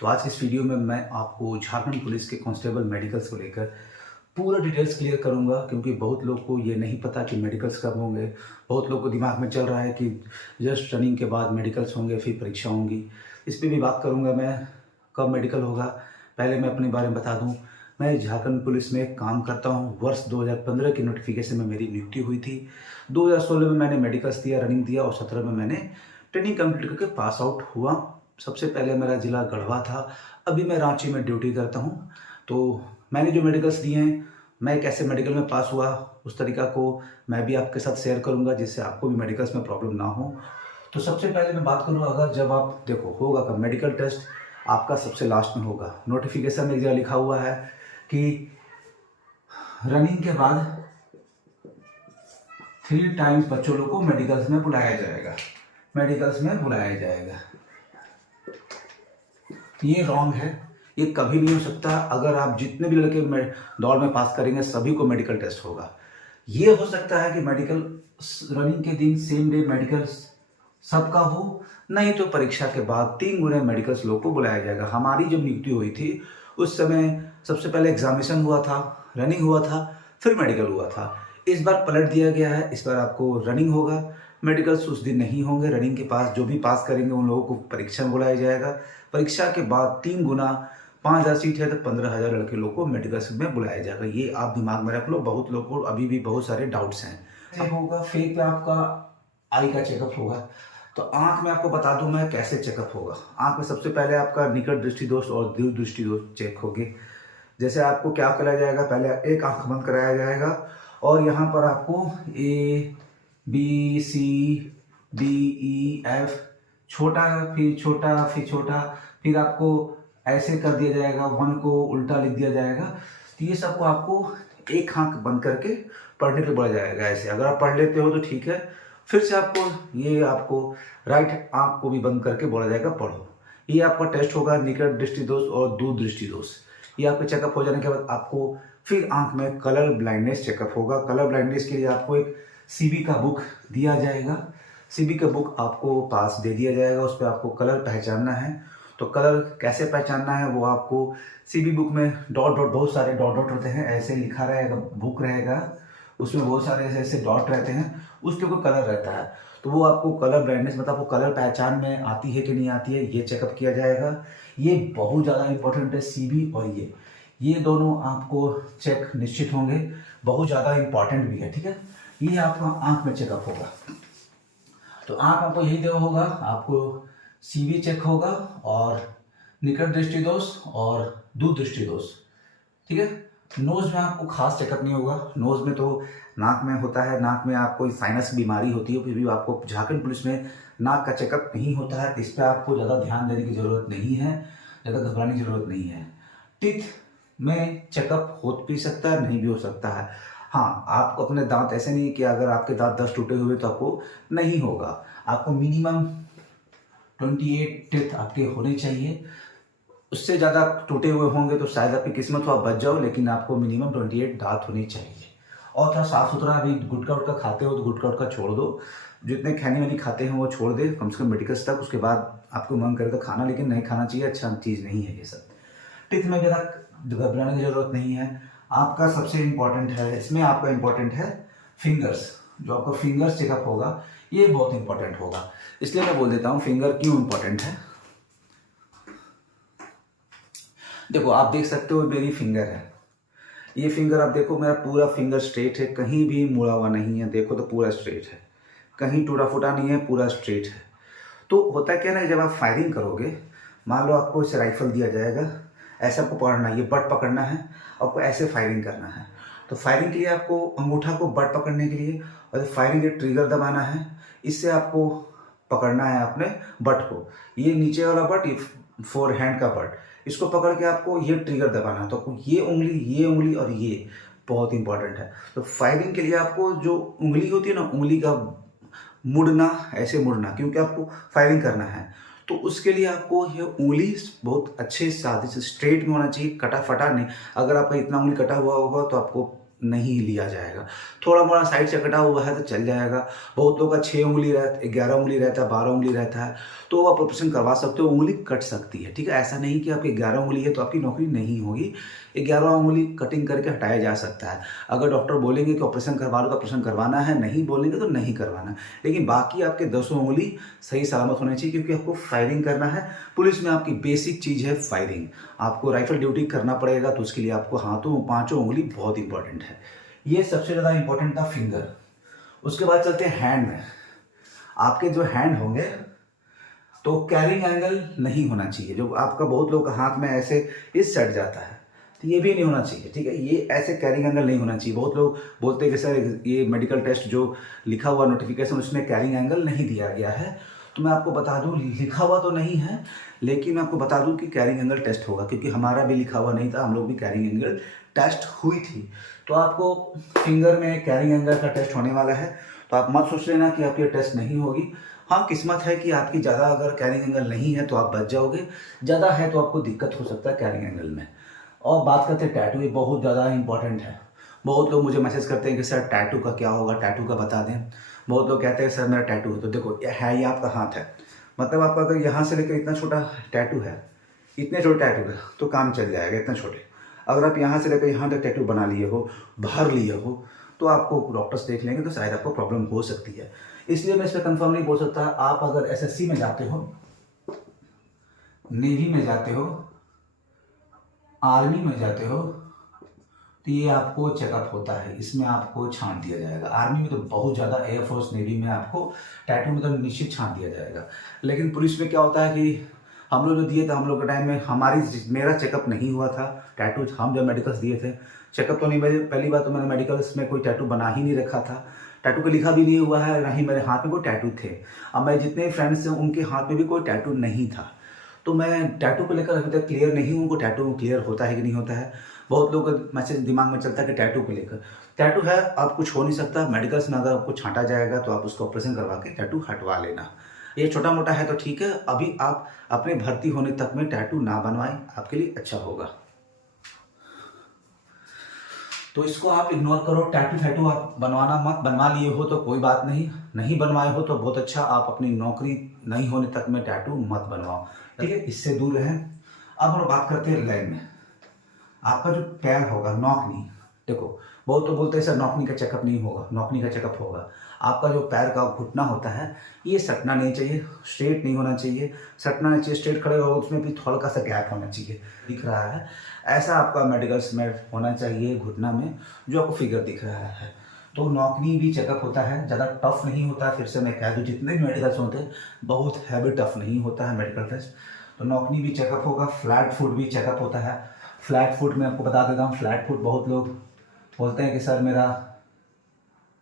तो आज की इस वीडियो में मैं आपको झारखंड पुलिस के कांस्टेबल मेडिकल्स को लेकर पूरा डिटेल्स क्लियर करूंगा, क्योंकि बहुत लोग को ये नहीं पता कि मेडिकल्स कब होंगे। बहुत लोग को दिमाग में चल रहा है कि जस्ट रनिंग के बाद मेडिकल्स होंगे, फिर परीक्षा होंगी। इस पर भी बात करूंगा मैं, कब मेडिकल होगा। पहले मैं अपने बारे में बता दूं, मैं झारखंड पुलिस में काम करता हूं। वर्ष 2015 की नोटिफिकेशन में मेरी नियुक्ति हुई थी। 2016 में मैंने मेडिकल्स दिया, रनिंग दिया, और 17 में मैंने ट्रेनिंग कंप्लीट करके पास आउट हुआ। सबसे पहले मेरा ज़िला गढ़वा था, अभी मैं रांची में ड्यूटी करता हूँ। तो मैंने जो मेडिकल्स दिए हैं, मैं कैसे मेडिकल में पास हुआ, उस तरीका को मैं भी आपके साथ शेयर करूँगा, जिससे आपको भी मेडिकल्स में प्रॉब्लम ना हो। तो सबसे पहले मैं बात करूँ, अगर जब आप देखो होगा कब मेडिकल टेस्ट, आपका सबसे लास्ट में होगा। नोटिफिकेशन में एक जगह लिखा हुआ है कि रनिंग के बाद 3 टाइम्स बच्चों लोग को मेडिकल्स में बुलाया जाएगा, मेडिकल्स में बुलाया जाएगा। ये रॉन्ग है, ये कभी नहीं हो सकता। अगर आप जितने भी लड़के दौड़ में पास करेंगे, सभी को मेडिकल टेस्ट होगा। ये हो सकता है कि मेडिकल रनिंग के दिन सेम डे मेडिकल सबका हो, नहीं तो परीक्षा के बाद 3 गुना मेडिकल्स लोग को बुलाया जाएगा। हमारी जब नियुक्ति हुई थी उस समय सबसे पहले एग्जामिनेशन हुआ था, रनिंग हुआ था, फिर मेडिकल हुआ था। इस बार पलट दिया गया है, इस बार आपको रनिंग होगा, मेडिकल्स उस दिन नहीं होंगे। रनिंग के पास जो भी पास करेंगे उन लोगों को परीक्षा में बुलाया जाएगा। परीक्षा के बाद 3 गुना 5,000 सीट है तो 15,000 लड़के लोग को मेडिकल्स में बुलाया जाएगा। ये आप दिमाग में रख लो। बहुत लोगों को अभी भी बहुत सारे डाउट्स हैं। होगा फेक पे आपका आई का चेकअप होगा। तो आंख में आपको बता दूं मैं कैसे चेकअप होगा। आंख में सबसे पहले आपका निकट दृष्टि दोष और दूर दृष्टि दोष चेक होंगे। जैसे आपको क्या कराया जाएगा, पहले एक आंख बंद कराया जाएगा और यहाँ पर आपको ABCDEF छोटा फिर छोटा फिर छोटा, फिर आपको ऐसे कर दिया जाएगा, 1 को उल्टा लिख दिया जाएगा। तो ये सबको आपको एक आंख बंद करके पढ़ने के लिए बोला जाएगा। ऐसे अगर आप पढ़ लेते हो तो ठीक है, फिर से आपको राइट आंख को भी बंद करके बोला जाएगा पढ़ो। ये आपका टेस्ट होगा, निकट दृष्टि दोष और दूर दृष्टि दोष। ये आपका चेकअप हो जाने के बाद आपको फिर आंख में कलर ब्लाइंडनेस चेकअप होगा। कलर ब्लाइंडनेस के लिए आपको एक CB का बुक दिया जाएगा। CB का बुक आपको पास दे दिया जाएगा, उस पर आपको कलर पहचानना है। तो कलर कैसे पहचानना है वो आपको CB बुक में डॉट डॉट, बहुत सारे डॉट डॉट होते हैं, ऐसे लिखा रहेगा, बुक रहेगा, उसमें बहुत सारे ऐसे ऐसे डॉट रहते हैं, उसके ऊपर कलर रहता है। तो वो आपको कलर ब्लाइंडनेस मतलब आपको कलर पहचान में आती है कि नहीं आती है, ये चेकअप किया जाएगा। ये बहुत ज़्यादा इंपॉर्टेंट है, CB और ये दोनों आपको चेक निश्चित होंगे, बहुत ज़्यादा इंपॉर्टेंट भी है। ठीक है, ये आपका आंख में चेकअप होगा। तो आंख आपको यही देना होगा, आपको CB चेक होगा और निकट दृष्टि दोष और दूर दृष्टि दोष। ठीक है, नोज में आपको खास चेकअप नहीं होगा। नोज में तो नाक में होता है, नाक में आपको साइनस बीमारी होती है, फिर भी आपको झारखंड पुलिस में नाक का चेकअप नहीं होता है। इस पर आपको ज़्यादा ध्यान देने की ज़रूरत नहीं है, ज़्यादा घबराने की ज़रूरत नहीं है। टीथ में चेकअप हो भी सकता है, नहीं भी हो सकता है। हाँ, आपको अपने दांत ऐसे नहीं कि अगर आपके दांत 10 टूटे हुए तो आपको नहीं होगा। आपको मिनिमम 28 टीथ आपके होने चाहिए। उससे ज़्यादा टूटे हुए होंगे तो शायद आपकी किस्मत हो, आप बच जाओ, लेकिन आपको मिनिमम 28 दांत होनी चाहिए। और थोड़ा साफ सुथरा, अभी गुटखा उटका खाते हो तो गुटखा उटका छोड़ दो, जितने खैनी वैनी खाते हैं वो छोड़ दे कम से कम मेडिकल्स तक। उसके बाद आपको मन करे तो खाना, लेकिन नहीं खाना चाहिए, अच्छा चीज़ नहीं है ये सब। टिथ में ज़्यादा घबराने की ज़रूरत नहीं है। आपका सबसे इम्पॉर्टेंट है इसमें, आपका इम्पॉर्टेंट है फिंगर्स। जो आपका फिंगर्स चेकअप होगा ये बहुत इंपॉर्टेंट होगा, इसलिए मैं बोल देता हूँ फिंगर क्यों इंपॉर्टेंट है। देखो आप देख सकते हो मेरी फिंगर है, ये फिंगर आप देखो, मेरा पूरा फिंगर स्ट्रेट है, कहीं भी मुड़ा हुआ नहीं है। देखो तो पूरा स्ट्रेट है, कहीं टूटा फूटा नहीं है, पूरा स्ट्रेट है। तो होता क्या ना, जब आप फायरिंग करोगे, मान लो आपको इसे राइफल दिया जाएगा, ऐसा आपको पकड़ना है, ये बट पकड़ना है, आपको ऐसे फायरिंग करना है। तो फायरिंग के लिए आपको अंगूठा को बट पकड़ने के लिए और फायरिंग के ट्रिगर दबाना है, इससे आपको पकड़ना है अपने बट को। ये नीचे वाला बट, ये फोर हैंड का बट, इसको पकड़ के आपको ये ट्रिगर दबाना है। तो आपको ये उंगली और ये बहुत इंपॉर्टेंट है। तो फायरिंग के लिए आपको जो उंगली होती है ना, उंगली का मुड़ना, ऐसे मुड़ना, क्योंकि आपको फायरिंग करना है। तो उसके लिए आपको ये उंगली बहुत अच्छे सादे से स्ट्रेट में होना चाहिए, कटा फटा नहीं। अगर आपका इतना उंगली कटा हुआ होगा तो आपको नहीं लिया जाएगा। थोड़ा मोड़ा साइड से कटा हुआ है तो चल जाएगा। बहुत लोग का 6 उंगली 11 उंगली रहता है, 12 उंगली रहता है, तो आप ऑपरेशन करवा सकते हो, उंगली कट सकती है, ठीक है। ऐसा नहीं कि आपकी 11 उंगली है तो आपकी नौकरी नहीं होगी। 11 उंगली कटिंग करके हटाया जा सकता है। अगर डॉक्टर बोलेंगे कि ऑपरेशन करवा लो तो ऑपरेशन करवाना है, नहीं बोलेंगे तो नहीं करवाना। लेकिन बाकी आपके 10 उंगली सही सलामत होने चाहिए, क्योंकि आपको फायरिंग करना है। पुलिस में आपकी बेसिक चीज़ है फायरिंग। आपको राइफल ड्यूटी करना पड़ेगा, तो उसके लिए आपको हाथों 5 उंगली बहुत इंपॉर्टेंट है। ये सबसे ज़्यादा इंपॉर्टेंट था फिंगर। उसके बाद चलते हैं हैंड में। आपके जो हैंड होंगे तो कैरिंग एंगल नहीं होना चाहिए। जो आपका बहुत लोग का हाथ में ऐसे इस साइड जाता है, तो ये भी नहीं होना चाहिए, ठीक है। ये ऐसे कैरिंग एंगल नहीं होना चाहिए। बहुत लोग बोलते हैं कि सर ये मेडिकल टेस्ट जो लिखा हुआ नोटिफिकेशन उसमें कैरिंग एंगल नहीं दिया गया है। तो मैं आपको बता दूं, लिखा हुआ तो नहीं है, लेकिन मैं आपको बता दूं कि कैरिंग एंगल टेस्ट होगा, क्योंकि हमारा भी लिखा हुआ नहीं था, हम लोग भी कैरिंग एंगल टेस्ट हुई थी। तो आपको फिंगर में कैरिंग एंगल का टेस्ट होने वाला है। तो आप मत सोच लेना कि आपकी टेस्ट नहीं होगी। हाँ, किस्मत है कि आपकी ज़्यादा अगर कैरिंग एंगल नहीं है तो आप बच जाओगे, ज़्यादा है तो आपको दिक्कत हो सकता है कैरिंग एंगल में। और बात करते हैं टैटू, ये बहुत ज़्यादा इंपॉर्टेंट है। बहुत लोग मुझे मैसेज करते हैं कि सर टैटू का क्या होगा, टैटू का बता दें। बहुत लोग कहते हैं सर मेरा टैटू है। तो देखो है, ये आपका हाथ है, मतलब आपका अगर यहाँ से लेकर इतना छोटा टैटू है, इतने छोटे टैटू है तो काम चल जाएगा, इतना छोटे। अगर आप यहाँ से लेकर यहाँ तक टैटू बना लिए हो, भर लिए हो, तो आपको डॉक्टर्स देख लेंगे तो शायद आपको प्रॉब्लम हो सकती है। इसलिए मैं इस पर कंफर्म नहीं बोल सकता। आप अगर एसएससी में जाते हो, नेवी में जाते हो, आर्मी में जाते हो, तो ये आपको चेकअप होता है, इसमें आपको छांट दिया जाएगा। आर्मी में तो बहुत ज़्यादा, एयरफोर्स नेवी में आपको टैटू में तो निश्चित छांट दिया जाएगा। लेकिन पुलिस में क्या होता है कि हम लोग जो दिए थे, हम लोग के टाइम में मेरा चेकअप नहीं हुआ था। टैटू हम जब मेडिकल्स दिए थे, चेकअप तो नहीं, मेरे पहली बात तो मैंने मेडिकल्स में कोई टैटू बना ही नहीं रखा था। टैटू पे लिखा भी नहीं हुआ है, ना ही मेरे हाथ में कोई टैटू थे। अब मेरे जितने फ्रेंड्स हैं उनके हाथ में भी कोई टैटू नहीं था। तो मैं टैटू को लेकर अभी तक क्लियर नहीं हूँ कि टैटू क्लियर होता है कि नहीं होता है। बहुत लोग का मैसेज दिमाग में चलता है कि टैटू को लेकर, टैटू है अब कुछ हो नहीं सकता। मेडिकल्स में अगर आपको छांटा जाएगा तो आप उसको ऑपरेशन करवा के टैटू हटवा लेना। ये छोटा मोटा है तो ठीक है, अभी आप अपने भर्ती होने तक में टैटू ना बनवाएं, आपके लिए अच्छा होगा। तो इसको आप इग्नोर करो। टैटू फैटू आप बनवाना मत। बनवा लिए हो तो कोई बात नहीं, नहीं बनवाए हो तो बहुत अच्छा। आप अपनी नौकरी नहीं होने तक में टैटू मत बनवाओ, ठीक है, इससे दूर रहें। अब हम बात करते हैं लेग में। आपका जो पैर होगा, नौकनी, देखो बहुत तो बोलते हैं सर नौकनी का चेकअप नहीं होगा, नौकनी का चेकअप होगा। आपका जो पैर का घुटना होता है ये सटना नहीं चाहिए, स्ट्रेट नहीं होना चाहिए, सटना नहीं चाहिए। स्ट्रेट खड़े हो उसमें भी थोड़ा सा गैप होना चाहिए, दिख रहा है ऐसा आपका मेडिकल्स में होना चाहिए घुटना में, जो आपको फिगर दिख रहा है। तो नौकनी भी चेकअप होता है, ज़्यादा टफ नहीं होता है। फिर से मैं कह दूँ, जितने भी मेडिकल्स होते हैं बहुत हैवी टफ नहीं होता है मेडिकल टेस्ट। तो नौकनी भी चेकअप होगा, फ्लैट फुट भी चेकअप होता है। फ्लैट फुट में आपको बता देता हूँ, फ्लैट फुट बहुत लोग बोलते हैं कि सर मेरा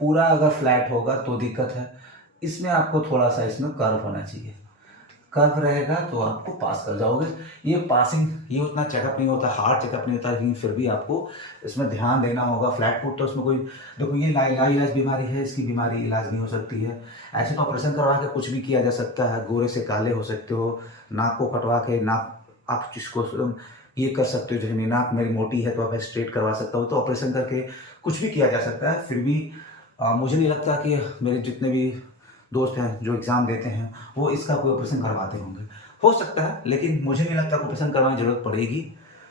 पूरा अगर फ्लैट होगा तो दिक्कत है। इसमें आपको थोड़ा सा इसमें कर्व होना चाहिए, कर्व रहेगा तो आपको पास कर जाओगे। ये पासिंग, ये उतना चेकअप नहीं होता, हार्ड चेकअप नहीं होता, लेकिन फिर भी आपको इसमें ध्यान देना होगा। फ्लैट फुट तो उसमें कोई, देखो ये लाइलाज बीमारी है, इसकी बीमारी इलाज नहीं हो सकती है। ऐसे तो ऑपरेशन करवा के कुछ भी किया जा सकता है, गोरे से काले हो सकते हो, नाक को कटवा के नाक आप जिसको ये कर सकते हो, जैसे मेरी नाक मेरी मोटी है तो आप स्ट्रेट करवा सकता हो। तो ऑपरेशन करके कुछ भी किया जा सकता है। फिर भी मुझे नहीं लगता कि मेरे जितने भी दोस्त हैं जो एग्ज़ाम देते हैं वो इसका कोई ऑपरेशन करवाते होंगे। हो सकता है, लेकिन मुझे नहीं लगता ऑपरेशन करवाने की जरूरत पड़ेगी,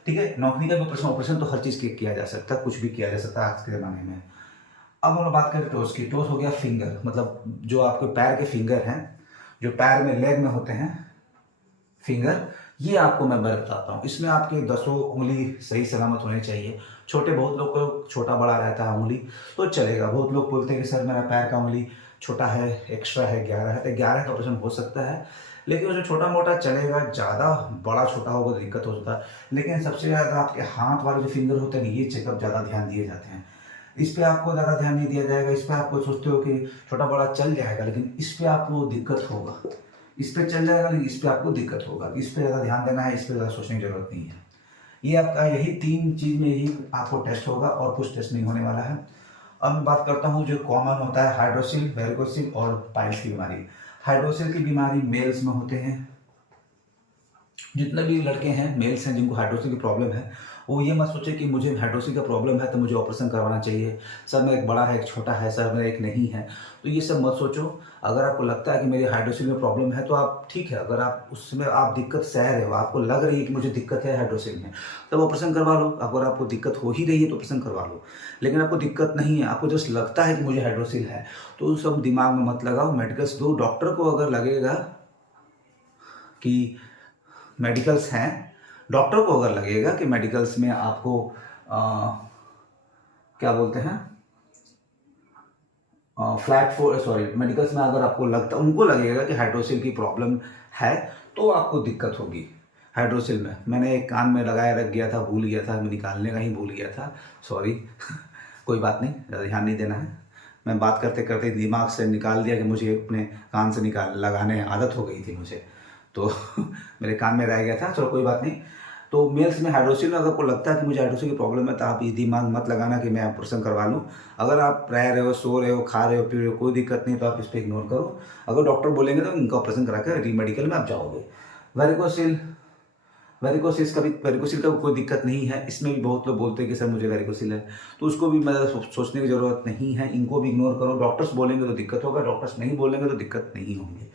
ठीक है। नौकरी का भी ऑपरेशन तो हर चीज़ किया जा सकता है, कुछ भी किया जा सकता है आज के ज़माने में। अब हम बात करें टोस की। टोस हो गया फिंगर, मतलब जो आपके पैर के फिंगर हैं, जो पैर में लेग में होते हैं फिंगर, ये आपको मैं बताता हूँ। इसमें आपके 10 उंगली सही सलामत होने चाहिए। छोटे, बहुत लोग को छोटा बड़ा रहता है उंगली तो चलेगा। बहुत लोग बोलते हैं कि सर मेरा पैर का उंगली छोटा है, एक्स्ट्रा है, 11 है, तो 11 का ऑपरेशन हो सकता है। लेकिन जो छोटा मोटा चलेगा, ज़्यादा बड़ा छोटा होगा तो दिक्कत हो सकता है। लेकिन सबसे ज़्यादा आपके हाथ वाले जो फिंगर होते हैं ये चेकअप ज़्यादा ध्यान दिए जाते हैं। इस पर आपको ज़्यादा ध्यान नहीं दिया जाएगा। इस पर आपको सोचते हो कि छोटा बड़ा चल जाएगा, लेकिन इस पर आपको दिक्कत होगा। इस पर चल जाएगा लेकिन इस पर आपको दिक्कत होगा। इस पर ज़्यादा ध्यान देना है, इस पर ज़्यादा सोचने की जरूरत नहीं है। ये आपका यही 3 चीज़ में ही आपको टेस्ट होगा और कुछ टेस्ट नहीं होने वाला है। अब मैं बात करता हूँ जो कॉमन होता है, हाइड्रोसिल, वेरिकोसिल और पाइल्स की बीमारी। हाइड्रोसिल की बीमारी मेल्स में होते हैं। जितने भी लड़के हैं मेल्स हैं जिनको हाइड्रोसिल की प्रॉब्लम है, वो ये मत सोचे कि मुझे हाइड्रोसिल का प्रॉब्लम है तो मुझे ऑपरेशन करवाना चाहिए, सर मेरा एक बड़ा है एक छोटा है, सर मेरा एक नहीं है। तो ये सब मत सोचो। अगर आपको लगता है कि मेरे हाइड्रोसिल में प्रॉब्लम है तो आप ठीक है, अगर आप उसमें आप दिक्कत सह रहे हो, आपको लग रही है कि मुझे दिक्कत है हाइड्रोसिल में, तब ऑपरेशन करवा लो। अगर आपको दिक्कत हो ही रही है तो ऑपरेशन करवा लो। लेकिन आपको दिक्कत नहीं है, आपको जस्ट लगता है कि मुझे हाइड्रोसिल है, तो सब दिमाग में मत लगाओ, मेडिकल्स दो। डॉक्टर को अगर लगेगा कि मेडिकल्स हैं, डॉक्टर को अगर लगेगा कि मेडिकल्स में आपको क्या बोलते हैं मेडिकल्स में अगर आपको लगता, उनको लगेगा कि हाइड्रोसिल की प्रॉब्लम है, तो आपको दिक्कत होगी हाइड्रोसिल में। मैंने एक कान में लगाए रख गया था, भूल गया था, मैं निकालने का ही भूल गया था, सॉरी। कोई बात नहीं, ज़्यादा ध्यान नहीं देना है। मैं बात करते करते दिमाग से निकाल दिया कि मुझे अपने कान से लगाने आदत हो गई थी मुझे, तो मेरे कान में रह गया था। चलो कोई बात नहीं। तो मेल्स में हाइड्रोसिल में अगर आपको लगता है कि मुझे हाइड्रोसिल की प्रॉब्लम है, तो आप ये दिमाग मत लगाना कि मैं ऑपरेशन करवा लूँ। अगर आप रह रहे हो, सो रहे हो, खा रहे हो, पी रहे हो, कोई दिक्कत नहीं, तो आप इस पर इग्नोर करो। अगर डॉक्टर बोलेंगे तो इनका ऑपरेशन करा कर रीमेडिकल में आप जाओगे। वेरिकोसिल वेरिकोसिल का कोई दिक्कत नहीं है। इसमें भी बहुत लोग बोलते हैं कि सर मुझे वेरिकोसिल है, तो उसको भी मतलब सोचने की ज़रूरत नहीं है, इनको भी इग्नोर करो। डॉक्टर्स बोलेंगे तो दिक्कत होगा, डॉक्टर्स नहीं बोलेंगे तो दिक्कत नहीं होंगी।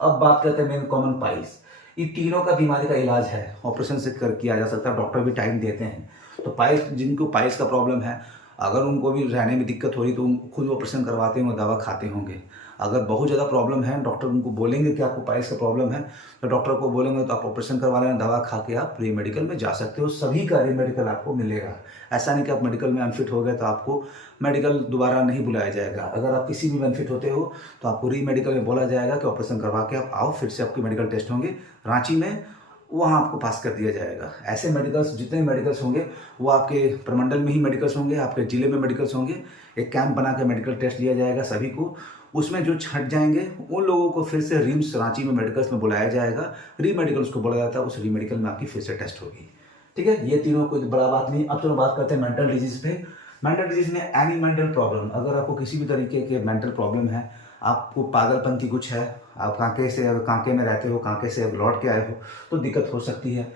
अब बात करते हैं मेन कॉमन पाइल्स। ये तीनों का बीमारी का इलाज है, ऑपरेशन से कर किया जा सकता है, डॉक्टर भी टाइम देते हैं। तो पाइल्स, जिनको पाइल्स का प्रॉब्लम है, अगर उनको भी रहने में दिक्कत हो रही तो खुद ऑपरेशन करवाते होंगे, दवा खाते होंगे। अगर बहुत ज़्यादा प्रॉब्लम है, डॉक्टर उनको बोलेंगे कि आपको पाइल्स का प्रॉब्लम है, तो डॉक्टर को बोलेंगे तो आप ऑपरेशन करवा लेना, दवा खा के आप प्री मेडिकल में जा सकते हो। सभी का री मेडिकल आपको मिलेगा। ऐसा नहीं कि आप मेडिकल में अनफिट हो गए तो आपको मेडिकल दोबारा नहीं बुलाया जाएगा। अगर आप किसी भी में अनफिट होते हो तो आपको री मेडिकल में बोला जाएगा कि ऑपरेशन करवा के आप आओ, फिर से आपके मेडिकल टेस्ट होंगे रांची में, वहाँ आपको पास कर दिया जाएगा। ऐसे मेडिकल्स, जितने मेडिकल्स होंगे वो आपके प्रमंडल में ही मेडिकल्स होंगे, आपके ज़िले में मेडिकल्स होंगे। एक कैंप बना के मेडिकल टेस्ट लिया जाएगा सभी को। उसमें जो छट जाएंगे उन लोगों को फिर से रिम्स रांची में मेडिकल्स में बुलाया जाएगा। री मेडिकल्स को बोला जाता है, उस री मेडिकल में आपकी फिर से टेस्ट होगी। ठीक है, ये तीनों कोई बड़ा बात नहीं। अब चलो बात करते हैं मेंटल डिजीज पे। मेंटल डिजीज में एनी मेंटल प्रॉब्लम, अगर आपको किसी भी तरीके के मेंटल प्रॉब्लम है, आपको पागलपंती कुछ है, आप कांके में रहते हो, कांके से लौट के आए हो, तो दिक्कत हो सकती है।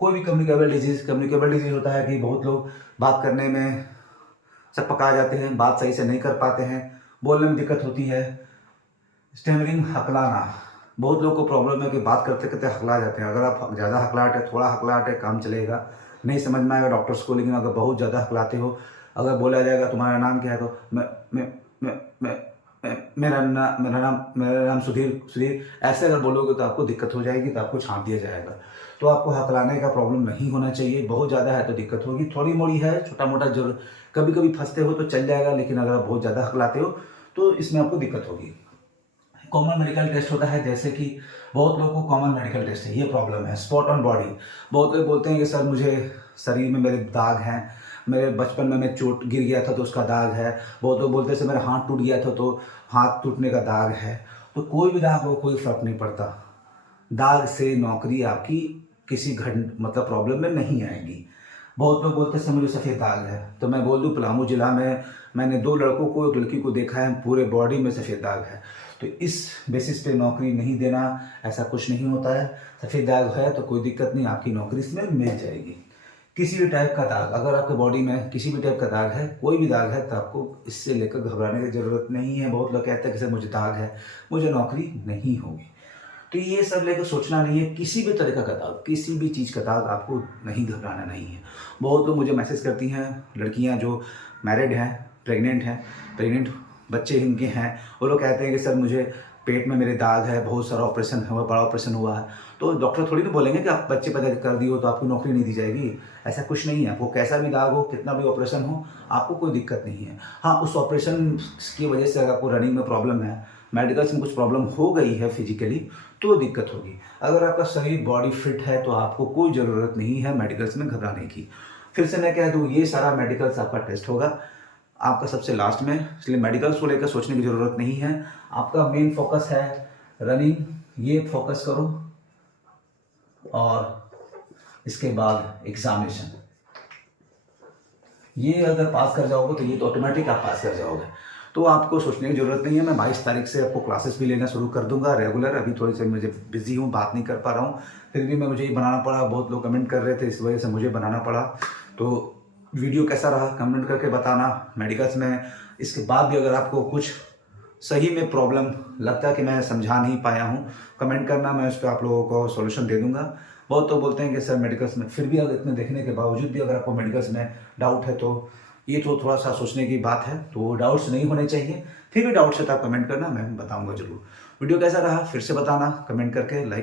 कोई भी कम्युनिकेबल डिजीज होता है कि बहुत लोग बात करने में सब पका जाते हैं, बात सही से नहीं कर पाते हैं, बोलने में दिक्कत होती है। स्टैमरिंग, हकलाना, बहुत लोगों को प्रॉब्लम है कि बात करते करते हकला जाते हैं। अगर आप ज़्यादा हकलाहट है, थोड़ा हकलाहट है, काम चलेगा, नहीं समझ में आएगा डॉक्टर्स को। लेकिन अगर बहुत ज़्यादा हकलाते हो, अगर बोला जाएगा तुम्हारा नाम क्या है, तो मेरा नाम सुधीर ऐसे अगर बोलोगे तो आपको दिक्कत हो जाएगी, तो आपको छांट दिया जाएगा। तो आपको हकलाने का प्रॉब्लम नहीं होना चाहिए। बहुत ज़्यादा है तो दिक्कत होगी, थोड़ी मोड़ी है, छोटा मोटा जरूर कभी कभी फंसते हो तो चल जाएगा, लेकिन अगर आप बहुत ज़्यादा हकलाते हो तो इसमें आपको दिक्कत होगी। कॉमन मेडिकल टेस्ट होता है, जैसे कि बहुत लोगों को कॉमन मेडिकल टेस्ट है, ये प्रॉब्लम है, स्पॉट ऑन बॉडी। बहुत लोग बोलते हैं कि सर मुझे शरीर में मेरे दाग हैं, मेरे बचपन में मैं चोट गिर गया था तो उसका दाग है। बहुत लोग बोलते हैं सर मेरा हाथ टूट गया था तो हाथ टूटने का दाग है। तो कोई भी दाग हो, कोई फर्क नहीं पड़ता, दाग से नौकरी आपकी किसी मतलब प्रॉब्लम में नहीं आएगी। बहुत लोग बोलते हैं सर मुझे सफ़ेद दाग है, तो मैं बोल दूं पलामू जिला में मैंने 2 लड़कों को, एक लड़की को देखा है, पूरे बॉडी में सफ़ेद दाग है। तो इस बेसिस पे नौकरी नहीं देना, ऐसा कुछ नहीं होता है। सफ़ेद दाग है तो कोई दिक्कत नहीं, आपकी नौकरी इसमें मिल जाएगी। किसी भी टाइप का दाग, अगर आपके बॉडी में किसी भी टाइप का दाग है, कोई भी दाग है, तो आपको इससे लेकर घबराने की ज़रूरत नहीं है। बहुत लोग कहते हैं कि सर मुझे दाग है, मुझे नौकरी नहीं होगी। तो ये सब लेकर सोचना नहीं है। किसी भी तरीका का दाग, किसी भी चीज़ का दाग आपको नहीं घबराना नहीं है। बहुत लोग मुझे मैसेज करती हैं, लड़कियां जो मैरिड हैं, प्रेग्नेंट बच्चे इनके हैं, वो लोग कहते हैं कि सर मुझे पेट में मेरे दाग है, बहुत सारा ऑपरेशन हुआ, बड़ा ऑपरेशन हुआ है। तो डॉक्टर थोड़ी ना बोलेंगे कि आप बच्चे पैदा कर दिए हो तो आपको नौकरी नहीं दी जाएगी। ऐसा कुछ नहीं है। वो कैसा भी दाग हो, कितना भी ऑपरेशन हो, आपको कोई दिक्कत नहीं है। हाँ, उस ऑपरेशन की वजह से अगर आपको रनिंग में प्रॉब्लम है, मेडिकल्स में कुछ प्रॉब्लम हो गई है फिजिकली, तो दिक्कत होगी। अगर आपका शरीर बॉडी फिट है तो आपको कोई ज़रूरत नहीं है मेडिकल्स में घबराने की। फिर से मैं कह दूँ, ये सारा मेडिकल्स आपका टेस्ट होगा आपका सबसे लास्ट में, इसलिए मेडिकल्स को लेकर सोचने की ज़रूरत नहीं है। आपका मेन फोकस है रनिंग, ये फोकस करो, और इसके बाद एग्जामिनेशन। ये अगर पास कर जाओगे तो ये तो ऑटोमेटिक आप पास कर जाओगे। तो आपको सोचने की ज़रूरत नहीं है। मैं 22 तारीख से आपको क्लासेस भी लेना शुरू कर दूंगा रेगुलर। अभी थोड़ी सी मुझे बिजी हूँ, बात नहीं कर पा रहा हूँ, फिर भी मुझे ये बनाना पड़ा। बहुत लोग कमेंट कर रहे थे, इस वजह से मुझे बनाना पड़ा। तो वीडियो कैसा रहा कमेंट करके बताना। मेडिकल्स में इसके बाद भी अगर आपको कुछ सही में प्रॉब्लम लगता है कि मैं समझा नहीं पाया हूँ, कमेंट करना, मैं उस पर आप लोगों को सॉल्यूशन दे दूंगा। बहुत तो बोलते हैं कि सर मेडिकल्स में, फिर भी अगर इतने देखने के बावजूद भी अगर आपको मेडिकल्स में डाउट है तो ये तो थोड़ा सा सोचने की बात है। तो डाउट्स नहीं होने चाहिए। फिर भी डाउट्स है तो आप कमेंट करना, मैं बताऊंगा जरूर। वीडियो कैसा रहा फिर से बताना कमेंट करके, लाइक